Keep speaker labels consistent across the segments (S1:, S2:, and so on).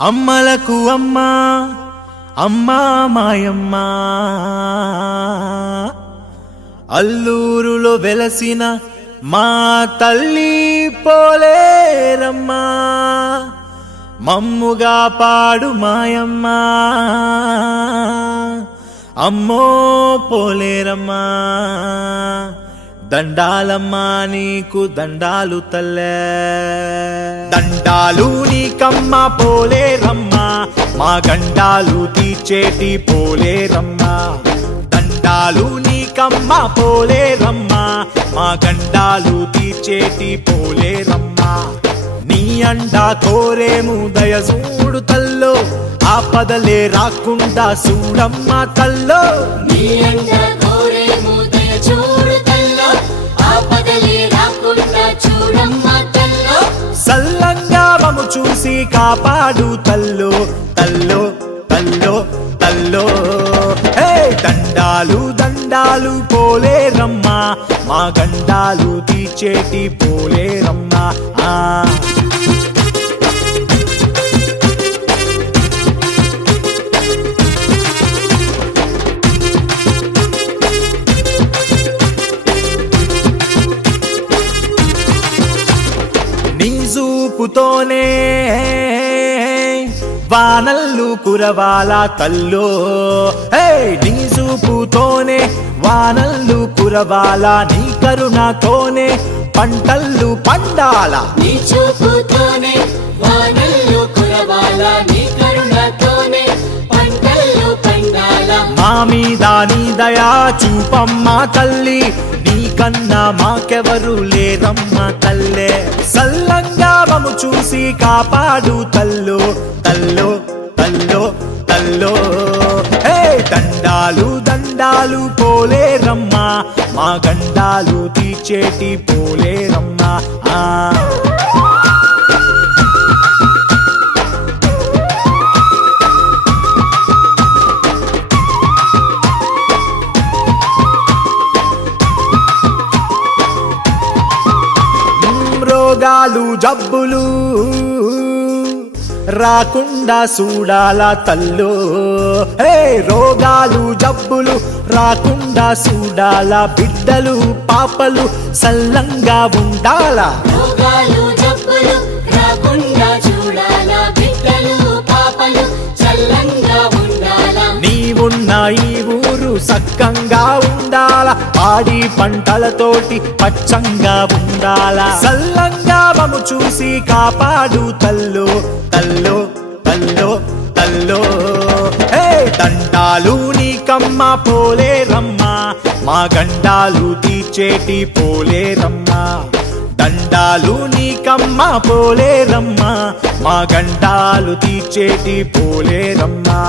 S1: అమ్మలకు అమ్మ అమ్మా మాయమ్మ. అల్లూరులో వెలసిన మా తల్లి పోలేరమ్మా. మమ్ముగా పాడు మాయమ్మ. అమ్మో పోలేరమ్మా. దండాలమ్మా నీకు దండాలు తల్లే. దండాలు నీకమ్మ పోలేరమ్మా మా గండాలు తీర్చేటి పోలేరమ్మా దండాలు నీకమ్మ పోలేరమ్మా మా గండాలు తీర్చేటి పోలేరమ్మా నీ అండా కోరేము దయసూడు తల్లో. ఆపదలే రాకుండా చూడమ్మ తల్లో.
S2: నీ అండ కోరేము దయ
S1: సల్లంగా మము చూసి కాపాడు తల్లో తల్లో తల్లో తల్లో. హే దండాలు దండాలు పోలేరమ్మా మా గండాలు తీర్చేటి పోలేరమ్మా ఆ. వానల్లు కురవాల తల్లో. హే నీ చూపుతోనే వానల్లు కురవాల నీ కరుణతోనే పంటల్లు పండాల.
S2: నీ చూపుతోనే వానల్లు కురవాల నీ కరుణతోనే పంటలు పండాల.
S1: మా మీద నీ దయా చూపమ్మ తల్లి నీకన్నా మాకెవరు లేరమ్మ తల్లే. సల్లంగా మము చూసి కాపాడు తల్లో తల్లో తల్లో తల్లో. హే దండాలు దండాలు పోలేరమ్మా మా గండాలు తీర్చేటి పోలేరమ్మా ఆ. రోగాలు జబ్బులు. రాకుండా చూడాల తల్లు. హే రోగాలు జబ్బులు రాకుండా చూడాల బిడ్డలు పాపలు సల్లంగా ఉండాలా.
S2: రోగాలు జబ్బులు రాకుండా చూడాల బిడ్డలు పాపలు చల్లంగా ఉండాల.
S1: నీవున్న ఈ ఊరు సక్కంగా ఉండాల. పాడి పంటలతోటి పచ్చంగా ఉండాల. సల్లంగా మము చూసి కాపాడు తల్లో తల్లో తల్లో తల్లో. హే దండాలు నీకమ్మ పోలేరమ్మా మా గండాలు పోలే రమ్మా. దండాలు నీకమ్మ పోలేరమ్మా మా గండాలు తీర్చేటి పోలేరమ్మా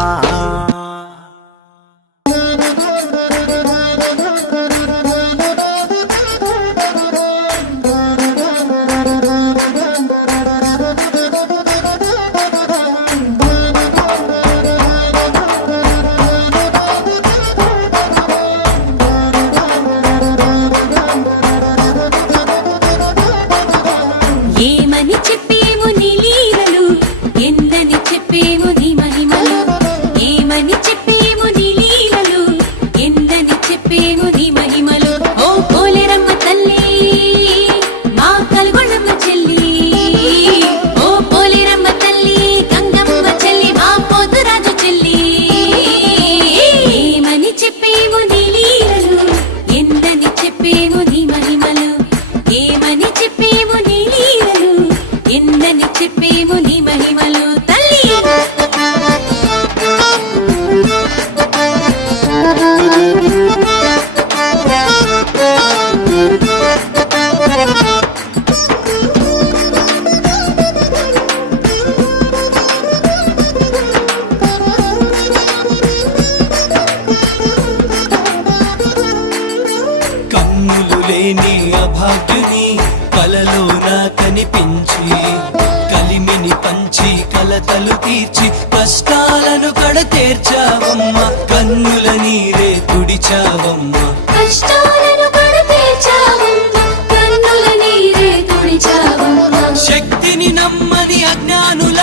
S3: కడతేర్చావమ్మ కన్నుల నీరే తుడిచావమ్మ.
S2: కష్టాలను కడతీర్చావమ్మ కన్నుల నీరే తుడిచావమ్మ.
S3: శక్తిని నమ్మని అజ్ఞానుల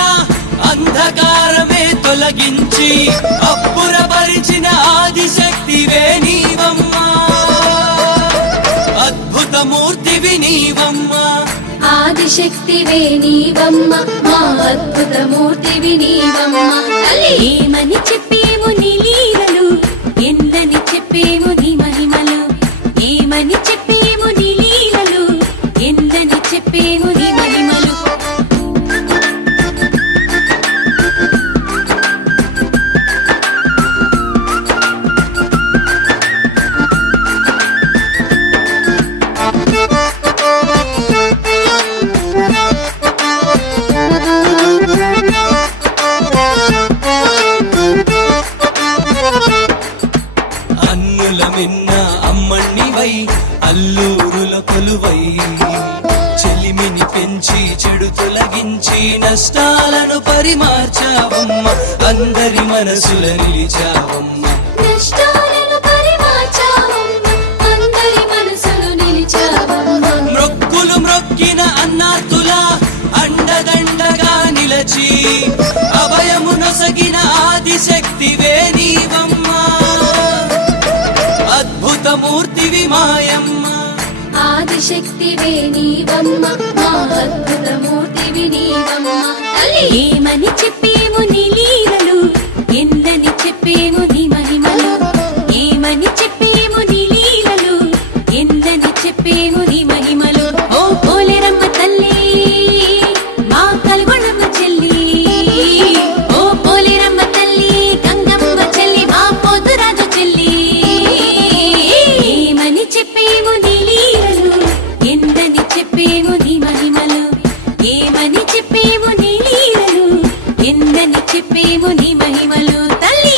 S3: అంధకారమే తొలగించి అప్పురపరిచిన ఆదిశక్తివే
S2: ఆదిశక్తివే నీవమ్మ మా అద్భుతమూర్తివి నీవమ్మ. ఏమని చెప్పేము నీ లీలలు? ఎన్నని చెప్పేము నీ మహిమలు? ఏమని చెప్పేము నీ లీలలు? ఎన్నని చెప్పేము
S3: మనసుల నిలిచావమ్మ. మ్రొక్కిన అన్నాతుల అండదండగా నిలచి అభయము నొసగిన ఆదిశక్తివే నీవమ్మా. అద్భుతమూర్తివి మాయమ్మ
S2: ఆదిశక్తివే నీవమ్మ. మా అద్భుతమూర్తివి నీవమ్మ తల్లి ఏమని చెప్పేము నీ లీలలు ఎన్నని చెప్పేము నీ మహిమలు ఏమని చెప్పి నీ మహిమలు తల్లి.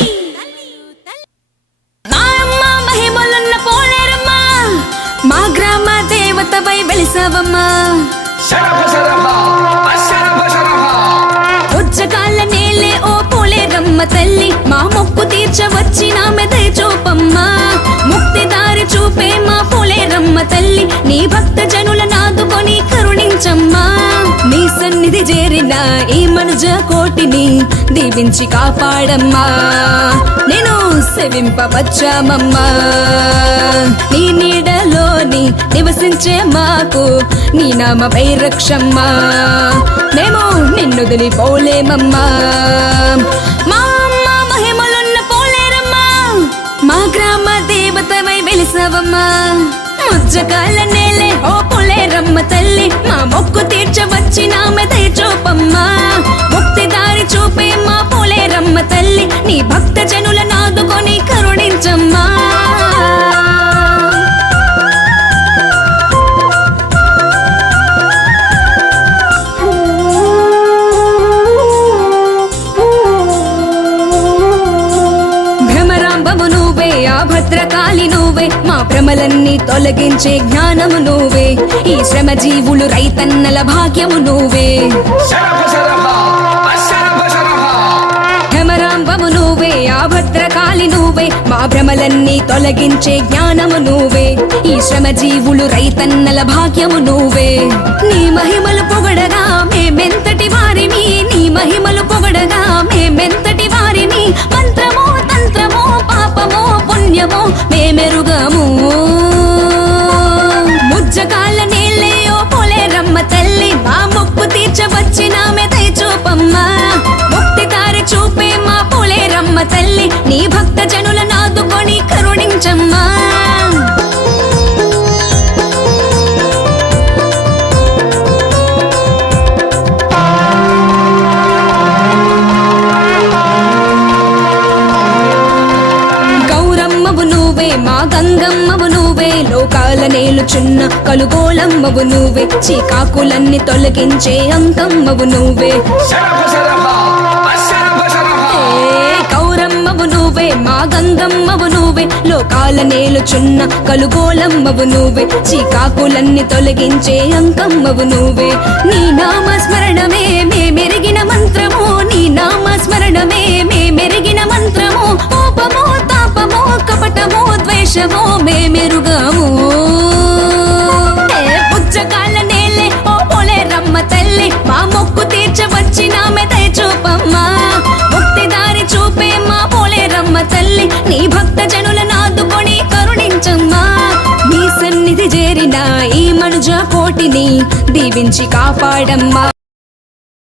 S4: నాయమ్మ మహిమలున్న పోలేరమ్మ. మా గ్రామ దేవతపై వెలిసావమ్మా. ఉచ్చకాళ్ళ నేలే ఓ పోలేరమ్మ తల్లి. మా మొక్కు తీర్చవచ్చిన నా ఈ మనుజ కోటిని దీవించి కాపాడమ్మా. నేను సెవింపవచ్చామమ్మా. నీ నీడలోని నివసించే మాకు నీ నామపై రక్షమ్మా. మేము నిన్ను పోలేమమ్మా మా అమ్మ మహిమలున్న పోలేరమ్మా. మా గ్రామ దేవతమై వెలిసావమ్మా. ముజ్జకాల నేలే ఓ పులేరమ్మ తల్లి. మా మొక్కు తీర్చవచ్చిన నామె చూపమ్మా ముక్తి భద్రకాళి నువ్వే మా భ్రమలన్నీ తొలగించే జ్ఞానము నువ్వే. ఈ శ్రమ జీవులు రైతన్నల భాగ్యము నువ్వే. భ్రమరాంబము నువ్వే ఆ భద్రకాళి నువ్వే మా భ్రమలన్నీ తొలగించే జ్ఞానము నువ్వే. ఈ శ్రమ జీవులు రైతన్నల భాగ్యము నువ్వే. నీ మహిమలు పొగడగా మేమెంతటి వారిని నీ మహిమలు పొగడగా మేమెంతటి వారిని మంత్రమో పుణ్యమో మేమెరుగము. ముజ్జకాళ్ళ నీళ్ళే పోలే రమ్మ తల్లి. మా ముప్పు తీర్చవచ్చిన మెదై చూపమ్మా. ముక్తి తారి చూపే మా పొలేరమ్మ తల్లి. నీ భక్త జను లోకాల నేలుచున్న కలుగోళమ్మవు నువ్వే. చీకాకులన్నీ తొలగించే అంకమ్మవు నువ్వే. ఏ గౌరమ్మవు నువ్వే మా గంగమ్మవు నువ్వే. లోకాల నేలుచున్న కలుగోళమ్మవు నువ్వే. చీకాకులన్నీ తొలగించే అంకమ్మవు నువ్వే. నీ నామ స్మరణమే మేమెరిగిన మంత్రము. నీ నామ స్మరణమే మేమెరిగిన మంత్రము. కోపమో తాపమో కపటమో ద్వేషమో మే మెరుగ వాటిని దీవించి కాపాడమ్మా.